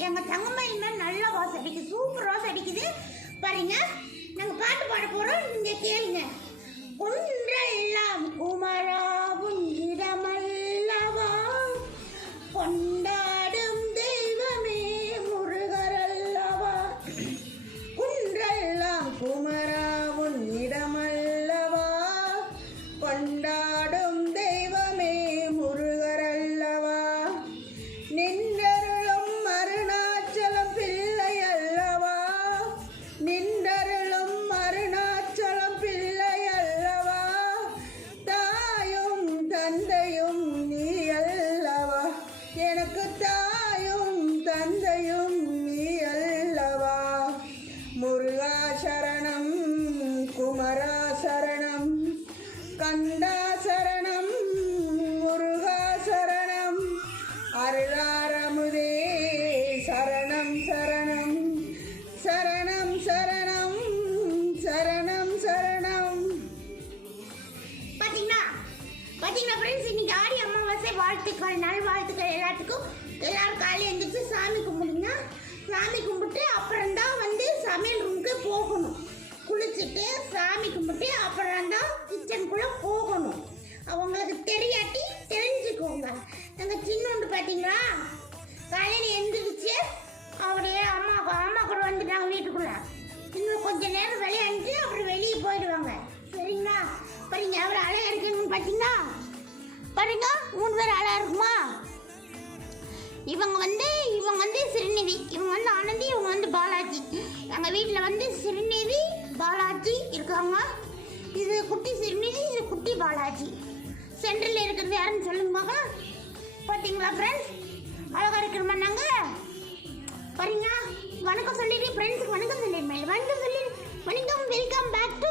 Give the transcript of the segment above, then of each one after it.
தங்கமயில் மேல் நல்ல வாசம் அடிக்குது சூப்பர் வாசம் அடிக்குது. பாருங்க நாங்க பாட்டு தாயும் தந்தையும் நீ அல்லவா முருகா சரணம் குமரா சரணம் கண்டா சரணம் முருகா சரணம் அருளாரமுதே சரணம் சரணம் சரணம் சரணம். பார்த்தீங்க ஃப்ரெண்ட்ஸ் இன்னைக்கு ஆடி அமாவாசை. வாழ்த்துக்கள் நல் வாழ்த்துக்கள் எல்லாத்துக்கும். எல்லாரும் காலையில் எழுந்திரிச்சு சாமி கும்பிடுங்க. சாமி கும்பிட்டு அப்புறம் தான் வந்து சமையல் ரூமுக்கு போகணும். குளிச்சுட்டு சாமி கும்பிட்டு அப்புறம் தான் கிச்சனுக்குள்ளே போகணும். அவங்களுக்கு தெரியாட்டி தெரிஞ்சுக்கோங்க. நாங்கள் சின்னோண்டு பார்த்தீங்களா காலையில் எழுந்திரிச்சு அவருடைய அம்மா அம்மா கூட வந்துட்டாங்க வீட்டுக்குள்ளே. இன்னும் கொஞ்சம் நேரம் வெளியே இவங்க வந்து இவங்க வந்து சிறுநிதி. இவங்க வந்து ஆனந்தி இவங்க வந்து பாலாஜி. எங்கள் வீட்டில் வந்து சிறுநிதி பாலாஜி இருக்காங்க. இது குட்டி சிறுநிதி இது குட்டி பாலாஜி. சென்டரில் இருக்கிறது யாருன்னு சொல்லுங்க பார்க்கலாம். பார்த்தீங்களா ஃப்ரெண்ட்ஸ் அழகா இருக்கிறோமா நாங்கள் பாருங்க. வணக்கம் சொல்லிடு ஃப்ரெண்ட்ஸுக்கு வணக்கம் சொல்லிடு மேல் வணக்கம் சொல்லிடு. வணக்கம் welcome back to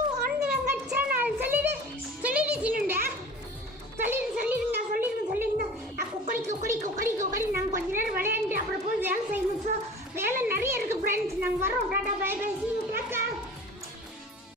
nang warung dadah bye bye sih